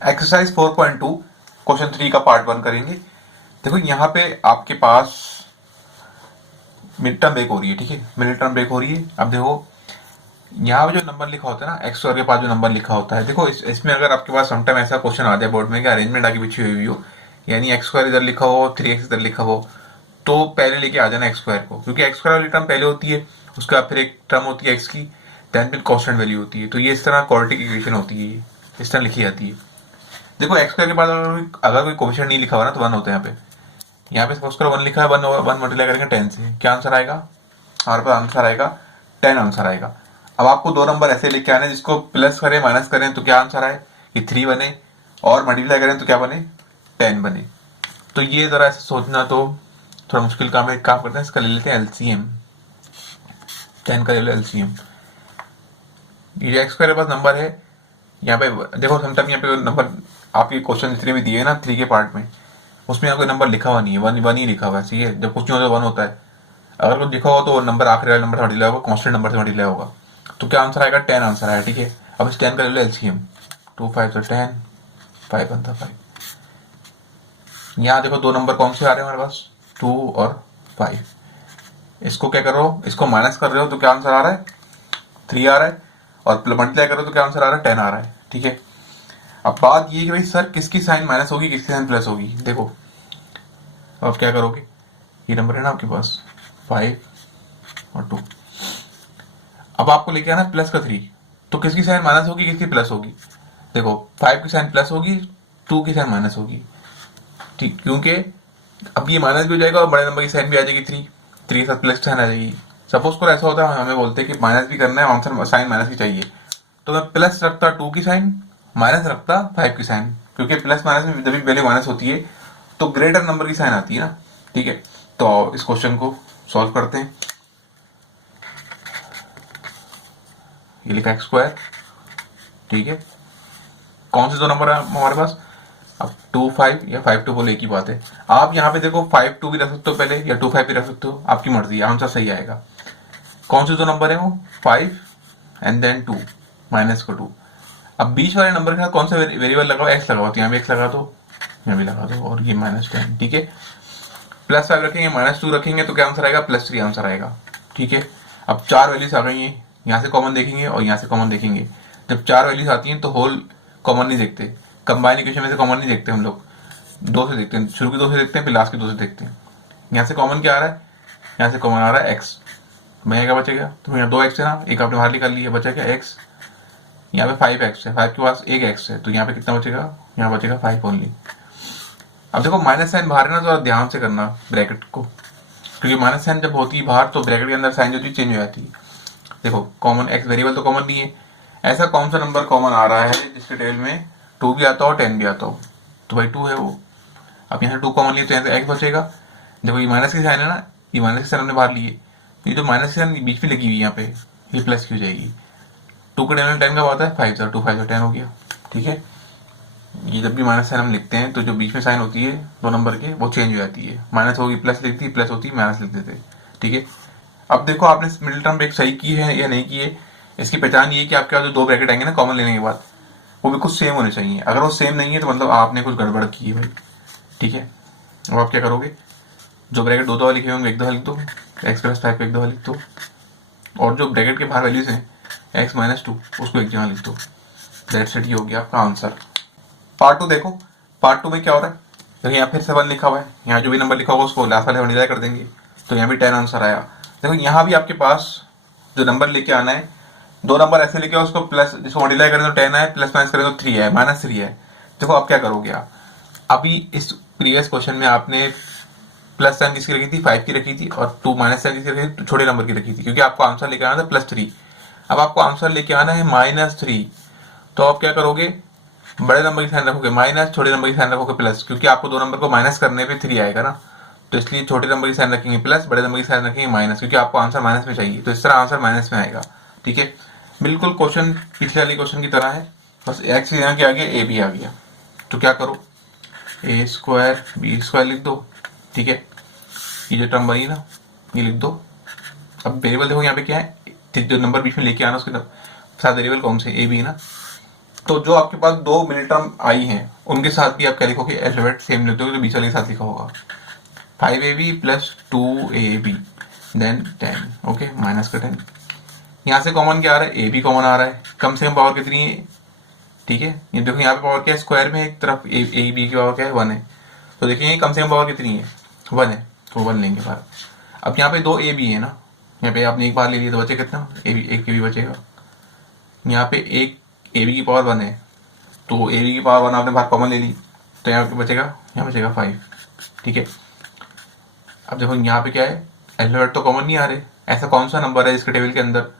Exercise 4.2 question 3 का part 1 करेंगे। देखो यहाँ पे आपके पास मिड टर्म ब्रेक हो रही है, ठीक है, मिड टर्म ब्रेक हो रही है। अब देखो यहाँ पे जो नंबर लिखा होता है ना, एक्स स्क्वायर के पास जो नंबर लिखा होता है, देखो इसमें अगर आपके पास समटाइम ऐसा क्वेश्चन आ जाए बोर्ड में कि अरेंजमेंट आगे पीछे हुई हो, यानी एक्स स्क्वायर इधर लिखा हो 3x इधर लिखा हो, तो पहले लेके आ जाना एक्स स्क्वायर को, क्योंकि एक्स स्क्वायर वाली टर्म पहले होती है, उसके बाद फिर एक टर्म होती है एक्स की, देन फिर कांस्टेंट वैल्यू होती है। तो ये इस तरह क्वाड्रेटिक इक्वेशन होती है, इस तरह लिखी जाती है। देखो एक्स स्क्वायर के बाद अगर कोई कोफिशिएंट नहीं लिखा हुआ ना तो 1 होता है। यहाँ पे सपोज करो 1 लिखा है, 1 मल्टीप्लाई करेंगे 10 से, क्या आंसर आएगा? हमारे पास आंसर आएगा 10 आंसर आएगा। अब आपको दो नंबर ऐसे लेके आने जिसको प्लस करें माइनस करें तो क्या आंसर आए कि 3 बने, और मल्टीप्लाई करें तो क्या बने 10 बने। तो ये जरा ऐसे सोचना तो थोड़ा मुश्किल काम है। एक काम करते हैं, इसका ले लेते हैं एलसीएम, 10 का ले लो एलसीएम। ये एक्स स्क्वायर के पास नंबर है, यहाँ पे देखो समटाइम यहाँ पे नंबर आपके क्वेश्चन जितने भी दिए है ना 3 के पार्ट में, उसमें यहाँ कोई नंबर लिखा हुआ नहीं है, वन ही लिखा हुआ है, ठीक है। जब कुछ नहीं होता 1 होता है, अगर कुछ लिखा हो तो नंबर आखिरी वाला नंबर से मल्टीप्लाई होगा, कांस्टेंट नंबर से मल्टीप्लाई होगा। तो क्या आंसर आएगा 10 आंसर आया, ठीक है। अब इस 10 का ले लो एलसीएम, 2 5 तो 10, 5 1 5। यहाँ देखो दो नंबर कौन से आ रहे हैं हमारे पास, 2 और 5। इसको क्या करो, इसको माइनस कर रहे हो तो क्या आंसर आ रहा है 3 आ रहा है, और मल्टीप्लाई करो तो क्या आंसर आ रहा है 10 आ रहा है, ठीक है। अब बात ये कि भाई सर किसकी साइन माइनस होगी किसकी साइन प्लस होगी। देखो अब क्या करोगे, ये नंबर है ना आपके पास 5 और 2, अब आपको लेके आना प्लस का 3, तो किसकी साइन माइनस होगी किसकी प्लस होगी। देखो 5 की साइन प्लस होगी, 2 की साइन माइनस होगी, ठीक, क्योंकि अब ये माइनस भी हो जाएगा और बड़े नंबर की साइन भी आ जाएगी 3 के साथ प्लस साइन आ जाएगी। सपोज करो ऐसा होता है, हमें बोलते हैं कि माइनस भी करना है, आंसर साइन माइनस की चाहिए, तो मैं प्लस रखता 2 की साइन, माइनस रखता 5 की साइन, क्योंकि प्लस माइनस में जब भी वैल्यू माइनस होती है तो ग्रेटर नंबर की साइन आती है ना, ठीक है। तो इस क्वेश्चन को सॉल्व करते हैं। ये लिखा एक्स स्क्वायर, ठीक है। कौन से दो नंबर है हमारे पास, अब 2 5 या 5 2 बोले एक ही बात है। आप यहाँ पे देखो 5 2 भी रख सकते हो पहले, या 2 5 भी रख सकते हो, आपकी मर्जी है, आंसर सही आएगा। कौन से दो नंबर है वो, 5 एंड देन 2 माइनस का 2। अब बीच वाले नंबर के साथ कौन सा वेरिएबल लगाओ, एक्स लगाओ, तो यहाँ भी एक्स लगा दो, यहाँ भी लगा दो, और ये -10, ठीक है। प्लस 5 रखेंगे -2 रखेंगे तो क्या आंसर आएगा, +3 आंसर आएगा, ठीक है। अब 4 वैल्यूज आ गई हैं, यहाँ से कॉमन देखेंगे और यहाँ से कॉमन देखेंगे। जब 4 वैल्यूज आती हैं तो होल कॉमन नहीं देखते, कंबाइन इक्वेशन में से कॉमन नहीं देखते हम लोग, 2 से देखते हैं, शुरू की 2 से देखते हैं फिर लास्ट की 2 से देखते हैं। यहाँ से कॉमन क्या आ रहा है, यहाँ से कॉमन आ रहा है एक्स, मैं क्या बचेगा, तो यहाँ 2 एक्स है ना, एक आपने बाहर निकाल लिया, बचा क्या एक्स। यहाँ पे 5 एक्स है, 5 के पास एक एक्स है, तो यहाँ पे कितना बचेगा, यहाँ बचेगा 5 ओनली। अब देखो माइनस साइन बाहर है ना, तो ध्यान से करना ब्रैकेट को, क्योंकि माइनस साइन जब होती है बाहर तो ब्रैकेट के अंदर साइन जो चीज चेंज हो जाती है। देखो कॉमन एक्स वेरिएबल तो कॉमन नहीं है, ऐसा कौन सा नंबर कॉमन आ रहा है जिसके टेल में 2 भी आता हो 10 भी आता हो, तो भाई 2 है वो। अब यहाँ 2 कॉमन लिए तो यहाँ से एक्स बचेगा। देखो ये माइनस की साइन है ना, ये माइनस की साइन हमने बाहर लिए, ये जो माइनस की साइन बीच में लगी हुई है यहाँ पे, ये प्लस की हो जाएगी। 2 का 10 का आता है 5 2 5 10 हो गया, ठीक है। ये जब भी माइनस साइन हम लिखते हैं तो जो बीच में साइन होती है दो नंबर के वो चेंज हो जाती है, माइनस होगी प्लस लिखती है, प्लस होती है माइनस लिख देते, ठीक है। अब देखो आपने मिडिल टर्म ब्रेक सही की है या नहीं की है, इसकी पहचान ये है कि आपके पास जो 2 ब्रैकेट आएंगे ना कॉमन लेने के बाद, वो बिल्कुल सेम होने चाहिए। अगर वो सेम नहीं है तो मतलब आपने कुछ गड़बड़ की है भाई, ठीक है। अब आप क्या करोगे, जो ब्रैकेट 2 दफा लिखे होंगे 1 दफा लिख दो, एक्स प्लस 5 को 1 दफा लिख दो, और जो ब्रैकेट के बाहर वैल्यूज हैं एक्स -2 उसको 1 जगह लिख दो, दैट्स इट, ये हो गया आपका आंसर। पार्ट 2 देखो, पार्ट 2 में क्या हो रहा है, देखो यहाँ फिर से 1 लिखा हुआ है, यहाँ जो भी नंबर लिखा होगा उसको लास्ट वाले मल्टीप्लाई कर देंगे, तो यहाँ भी 10 आंसर आया। देखो यहाँ भी आपके पास जो नंबर लेके आना है, 2 नंबर ऐसे लेके उसको प्लस, जिसको मल्टीप्लाई करें तो 10 है, प्लस माइनस करें तो 3 है, -3 है। देखो अब क्या करोगे आप, अभी इस प्रीवियस क्वेश्चन में आपने प्लस साइन किसकी रखी थी, 5 की रखी थी, और 2 माइनस साइन किसकी रखी थी, छोटे नंबर की रखी थी, क्योंकि आपको आंसर लेके आना था +3। अब आपको आंसर लेके आना है -3, तो आप क्या करोगे, बड़े नंबर की साइन रखोगे माइनस, छोटे नंबर की साइन रखोगे प्लस, क्योंकि आपको 2 नंबर को माइनस करने पे 3 आएगा ना, तो इसलिए छोटे नंबर की साइन रखेंगे प्लस, बड़े नंबर की साइन रखेंगे माइनस, क्योंकि आपको आंसर माइनस में चाहिए, तो इस तरह आंसर माइनस में आएगा, ठीक है। बिल्कुल क्वेश्चन पिछले वाले क्वेश्चन की तरह है, बस एक्स यहाँ के आगे ए भी आ गया, तो क्या करो, ए स्क्वायर बी स्क्वायर लिख दो, ठीक है। ये जो टर्म बनी ना ये लिख दो। अब वेरिएबल देखो यहाँ पे क्या है, जो नंबर बीच में लेके आना उसके साथ वेरिएबल कौन से, ए बी ना, तो जो आपके पास दो मिडिल टर्म आई हैं उनके साथ भी आप क्या लिखोगे, अल्फाबेट सेम लेते हो तो बीच वाले के साथ लिखा होगा 5ab plus 2ab then 10, okay minus का 10। यहाँ से कॉमन क्या आ रहा है, ए बी कॉमन आ रहा है, कम से कम पावर कितनी है, ठीक है ये देखो यहाँ पे पावर क्या है, स्क्वायर में एक तरफ ए बी की पावर क्या है 1 है, तो देखिए कम से कम पावर कितनी है 1 है, तो 1 लेंगे बाहर। अब यहाँ पे दो ए बी है ना, यहाँ पे आपने एक बार ले लिया तो बचे कितना, एक ए बी बचेगा, यहाँ पे एक ए बी की पावर 1 है, तो ए बी की पावर 1 आपने बाहर कॉमन ले ली, तो यहाँ पे बचेगा, यहाँ बचेगा 5, ठीक है। अब देखो यहाँ पे क्या है, अल्फाबेट तो कॉमन नहीं आ रहे, ऐसा कौन सा नंबर है इसके टेबल के अंदर,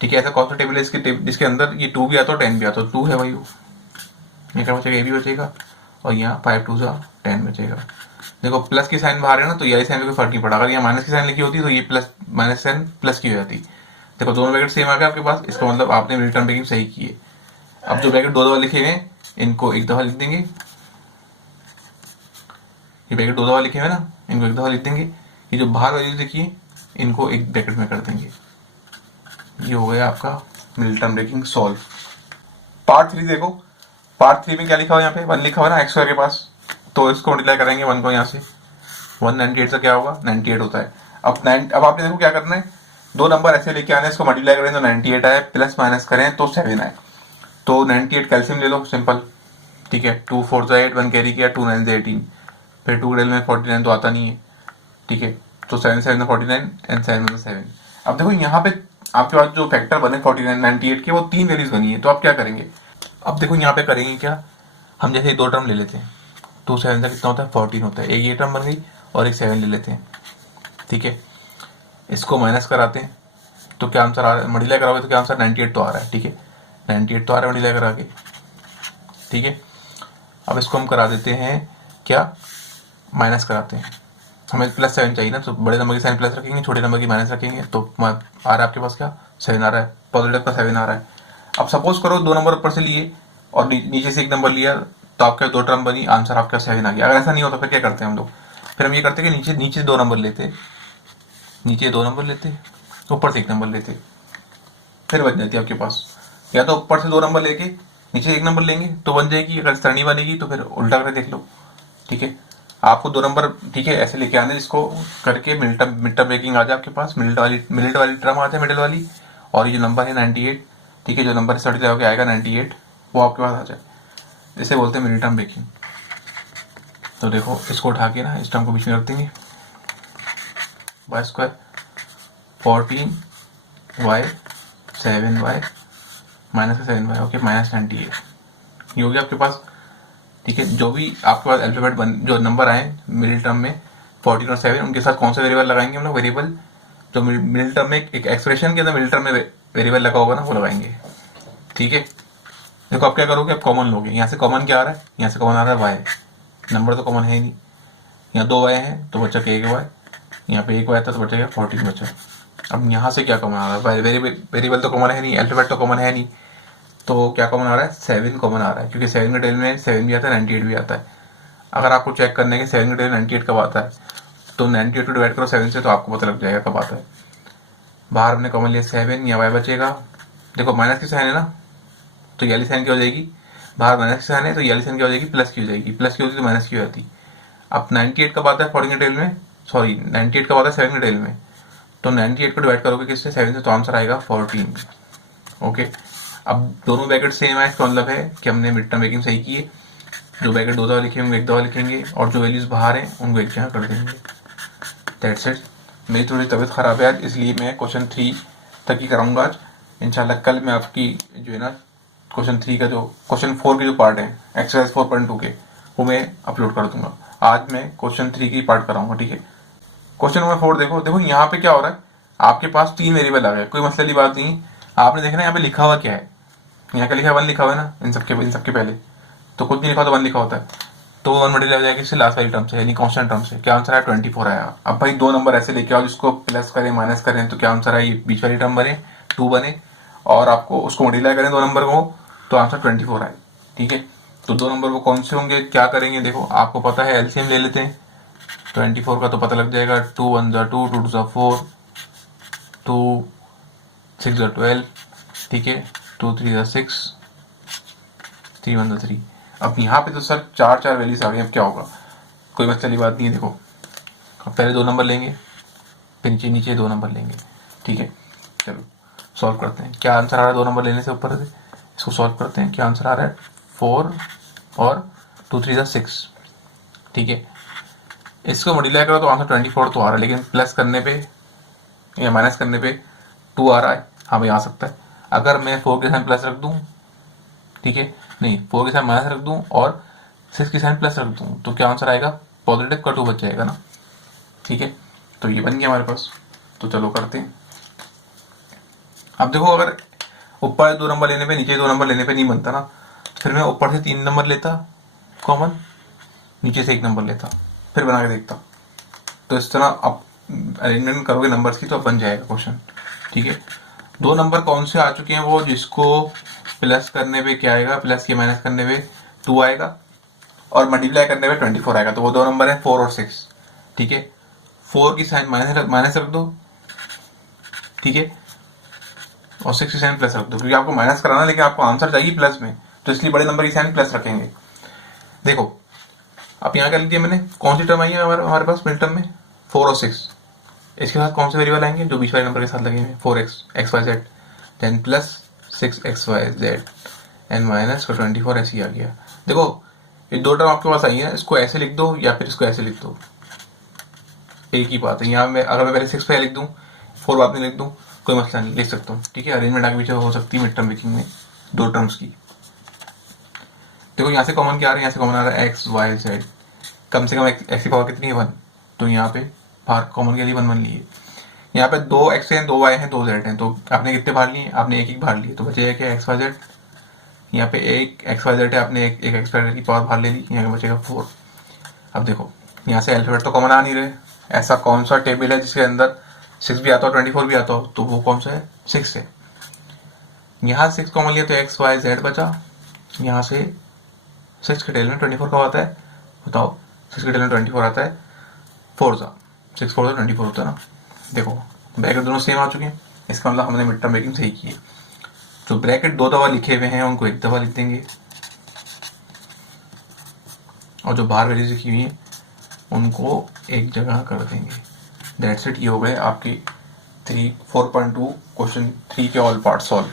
ठीक है ऐसा कौन सा टेबल है जिसके अंदर ये 2 भी आता हो 10 भी आता हो, 2 है भाई वो, ये क्या बचेगा, ए भी बचेगा, और यहाँ 5 2 सा 10 बचेगा। देखो प्लस की साइन बाहर है ना, तो ये साइन में कोई फर्क नहीं पड़ा, अगर यहाँ माइनस की साइन लिखी होती तो ये प्लस माइनस साइन प्लस की हो जाती। देखो दोनों ब्रैकेट सेम आ गए आपके पास, इसका मतलब आपने रिटर्न ब्रेकिंग सही की है। अब जो ब्रैकेट दो दफा लिखे गए इनको एक दफा लिख देंगे, ये ब्रैकेट दो दफा लिखे हुए ना इनको एक दफा लिख देंगे, ये जो बाहर वाली लिखी है इनको एक ब्रैकेट में कर देंगे। ये हो गया आपका middle term breaking solve. Part 3 देखो, पार्ट 3 में क्या लिखा हुआ है, यहाँ पे 1 लिखा हुआ है ना एक्स स्क्वायर के पास, तो इसको मल्टीप्लाई करेंगे 1 को यहाँ से, 198 से क्या होगा 98 होता है। अब आपने देखो क्या करना है, दो नंबर ऐसे लेके आने, इसको मल्टीप्लाई करें तो 98 आए, प्लस माइनस करें तो 7 आए, तो 98 कैल्सियम ले लो सिंपल, ठीक है 2 4 से 8, 1 कैरी किया, 2 9 से 18, फिर 2 डेल में 49 तो आता नहीं है, ठीक है तो 7 7 49 एंड 7 7। अब देखो यहाँ पे आपके पास जो फैक्टर बने 49 98 के, वो 3 वैल्यूज बनी है, तो आप क्या करेंगे, अब देखो यहाँ पे करेंगे क्या, हम जैसे दो टर्म ले लेते हैं, 2 7 का कितना होता है 14 होता है, एक ये टर्म बन गई और एक 7 ले लेते हैं, ठीक है इसको माइनस कराते हैं तो क्या आंसर आ रहा है, मल्टीप्लाई कराओगे तो क्या आंसर 98 तो आ रहा है, ठीक है 98 तो आ रहा है मल्टीप्लाई करा के, ठीक है। अब इसको हम करा देते हैं क्या, माइनस कराते हैं, हमें प्लस 7 चाहिए ना, तो बड़े नंबर की साइन प्लस रखेंगे, छोटे नंबर की माइनस रखेंगे, तो आ रहा है आपके पास क्या 7 आ रहा है, पॉजिटिव का 7 आ रहा है। अब सपोज करो दो नंबर ऊपर से लिए और नीचे से एक नंबर लिया, तो आपका दो टर्म बनी, आंसर आपका 7 आ गया। अगर ऐसा नहीं होता फिर क्या करते हैं हम लोग, फिर हम ये करते कि नीचे नीचे 2 नंबर लेते, नीचे 2 नंबर लेते, ऊपर से 1 नंबर लेते, फिर बन जाती है आपके पास, या तो ऊपर से 2 नंबर लेके नीचे 1 नंबर लेंगे तो बन जाएगी, अगर सरणी बनेगी तो फिर उल्टा करके देख लो, ठीक है आपको 2 नंबर ठीक है ऐसे लेके आने, इसको करके मिड टर्म ब्रेकिंग आ जाए आपके पास, मिडिल वाली टर्म आ जाए मिडिल वाली, और ये जो नंबर है 98, ठीक है जो नंबर से होकर आएगा 98 वो आपके पास आ जाए, इसे बोलते हैं मिडिल टर्म ब्रेकिंग। तो देखो इसको उठा के ना इस टर्म को बीच में रख देंगे, Y square 14y 7y minus का 7y, ओके माइनस 98 ये हो गया आपके पास, ठीक है। जो भी आपके पास अल्फाबेट जो नंबर आए मिडिल टर्म में 14 और 7, उनके साथ कौन सा वेरिएबल लगाएंगे हम लोग, वेरिएबल जो मिडिल टर्म में एक एक्सप्रेशन के अंदर मिडिल टर्म में वेरिएबल लगा होगा ना वो लगाएंगे, ठीक है। देखो आप क्या करोगे, आप कॉमन लोगे, यहाँ से कॉमन क्या आ रहा है, यहाँ से कॉमन आ रहा है वाई, नंबर तो कॉमन है ही नहीं, यहाँ 2 वाई है तो बचा के 1 वाई, यहाँ पे 1 वाई था तो बचेगा 14 बचा। अब यहाँ से क्या कॉमन आ रहा है, वेरिएबल तो कॉमन है नहीं, अल्फाबेट तो कॉमन है नहीं, तो क्या कॉमन आ रहा है 7 कॉमन आ रहा है, क्योंकि 7 के टेल में 7 भी आता है 98 भी आता है। अगर आपको चेक करने के 7 के टेल 98 कब आता है, तो 98 को डिवाइड करो 7 से तो आपको पता लग जाएगा कब आता है। बाहर हमने कॉमन लिया 7, या वाई बचेगा, देखो माइनस की साइन है ना तो ये वाली साइन क्या हो जाएगी, बाहर माइनस की साइन है तो ये वाली साइन क्या हो जाएगी, प्लस की हो जाएगी, प्लस की होती तो माइनस की हो जाती। अब 98 कब आता है 14 के टेल में, सॉरी 98 कब आता है 7 के टेल में, तो 98 को डिवाइड करोगे किससे 7 से तो आंसर आएगा 14, ओके। अब दोनों ब्रैकेट सेम है, इसका मतलब है कि हमने मिड टर्म ब्रेकिंग सही की है, जो ब्रैकेट 2 दफा लिखे होंगे 1 दफा लिखेंगे, और जो वैल्यूज बाहर हैं उनको एक जगह कर देंगे, दैट्स इट। मेरी थोड़ी तबीयत खराब है आज, इसलिए मैं क्वेश्चन 3 तक ही कराऊंगा आज, इंशाल्लाह कल मैं आपकी जो है ना क्वेश्चन 3 का जो क्वेश्चन 4 के जो पार्ट है एक्सरसाइज 4.2 के, वो मैं अपलोड कर दूंगा। आज मैं क्वेश्चन 3 की पार्ट कराऊंगा, ठीक है। क्वेश्चन नंबर 4 देखो, देखो यहाँ पे क्या हो रहा है, आपके पास 3 वेरिएबल आ गए, कोई मसले की बात नहीं। आपने देखना यहाँ पे लिखा हुआ क्या है, यहाँ क्या लिखा है 1 लिखा हुआ है ना, इन सबके पहले तो कुछ नहीं लिखा तो 1 लिखा होता है, तो 1 मल्टीप्लाई हो जाएगा इससे लास्ट वाली टर्म से, यानी कांस्टेंट टर्म से, क्या आंसर है 24 आया। अब भाई 2 नंबर ऐसे लेके आओ जिसको प्लस करें माइनस करें, तो क्या आंसर है, ये बीच वाली टर्म बने 2 बने, और आपको उसको मल्टीप्लाई करें 2 नंबर को तो आंसर 24 आए, ठीक है। तो 2 नंबर वो कौन से होंगे, क्या करेंगे, देखो आपको पता है एलसीएम ले लेते हैं, 24 का तो पता लग जाएगा, 2 1 2 2 2 4, 2 6 12, ठीक है, 2 3 6, 3 1 3। अब यहाँ पे तो सर 4 वैल्यूज आ गई, अब क्या होगा? कोई मसले वाली बात नहीं है। देखो अब पहले 2 नंबर लेंगे, फिर नीचे नीचे 2 नंबर लेंगे, ठीक है। चलो सॉल्व करते हैं। क्या आंसर आ रहा है 2 नंबर लेने से ऊपर से? इसको सॉल्व करते हैं। क्या आंसर आ रहा है? 4 और 2 3 6, ठीक है। इसको मल्टीप्लाई करो तो आंसर 24 तो आ रहा है, लेकिन प्लस करने पे या माइनस करने पे 2 आ रहा है। हाँ भाई आ सकता है। अगर मैं 4 के साइन प्लस रख दूँ, ठीक है, नहीं 4 के साइन माइनस रख दूँ और 6 के साइन प्लस रख दूँ तो क्या आंसर आएगा? पॉजिटिव का 2 बच जाएगा ना, ठीक है। तो ये बन गया हमारे पास। तो चलो करते हैं। अब देखो अगर ऊपर 2 नंबर लेने पे नीचे 2 नंबर लेने पे नहीं बनता ना, फिर मैं ऊपर से 3 नंबर लेता कॉमन, नीचे से 1 नंबर लेता, फिर बना के देखता। तो इस तरह आप अरेंजमेंट करोगे नंबर्स की तो बन जाएगा क्वेश्चन, ठीक है। 2 नंबर कौन से आ चुके हैं? वो जिसको प्लस करने पे क्या आएगा, प्लस के माइनस करने पे 2 आएगा और मल्टीप्लाई करने पे 24 आएगा। तो वो 2 नंबर है 4 और 6, ठीक है। 4 की साइन माइनस रख दो, ठीक है, और 6 की साइन प्लस रख दो, क्योंकि आपको माइनस कराना, लेकिन आपको आंसर चाहिए प्लस में, तो इसलिए बड़े नंबर की साइन प्लस रखेंगे। देखो अब यहाँ कर लीजिए मैंने, कौन सी टर्म आई है हमारे पास मिड टर्म में? 4 और 6। इसके साथ कौन से वेरिएबल आएंगे? जो बीच वाले नंबर के साथ लगे हुए, 4x xyz, then plus 6xyz and minus का 24 ऐसे ही आ गया। देखो ये 2 टर्म आपके पास आई है, इसको ऐसे लिख दो या फिर इसको ऐसे लिख दो, एक ही बात है। यहाँ में अगर मैं पहले 6 पे लिख दूँ, 4 बाद में लिख दूँ, कोई मसला नहीं, लिख सकता हूँ, ठीक है। अरेंजमेंट आगे पीछे हो सकती है मिड टर्म लिखिंग में 2 टर्म्स की। देखो यहाँ से कॉमन क्या आ रहा है? यहाँ से कॉमन आ रहा है xyz, कम से कम एक्स की पावर कितनी है? 1, तो यहाँ पे बाहर कॉमन के लिए 1 1 लिए। यहाँ पे 2 x हैं, 2 y हैं, 2 z हैं, तो आपने कितने बाहर लिए? आपने एक बाहर लिए, तो बचेगा क्या? xyz। यहाँ पे एक xyz है, आपने एक xyz की पावर बाहर ले ली, यहाँ पे बचेगा 4। अब देखो यहाँ से अल्फाबेट तो कॉमन आ नहीं रहे। ऐसा कौन सा टेबल है जिसके अंदर 6 भी आता हो 24 भी आता हो? तो वो कौन सा है? 6 है। यहाँ 6 कॉमन लिया तो xyz बचा। यहाँ से 6 के टेल में 24 कब आता है बताओ? 6 के टेल में 24 आता है 4 सा, 6 4 24 होता है ना। देखो ब्रैकेट दोनों सेम आ चुके हैं, इसका मतलब हमने मिड टर्म ब्रेकिंग सही की है। जो ब्रैकेट 2 दफा लिखे हुए हैं उनको 1 दफा लिख देंगे, और जो बाहर वैल्यूज लिखी हुई हैं उनको एक जगह कर देंगे। That's it. ये हो गए आपकी 4.2 क्वेश्चन 3 के ऑल पार्ट सॉल्व।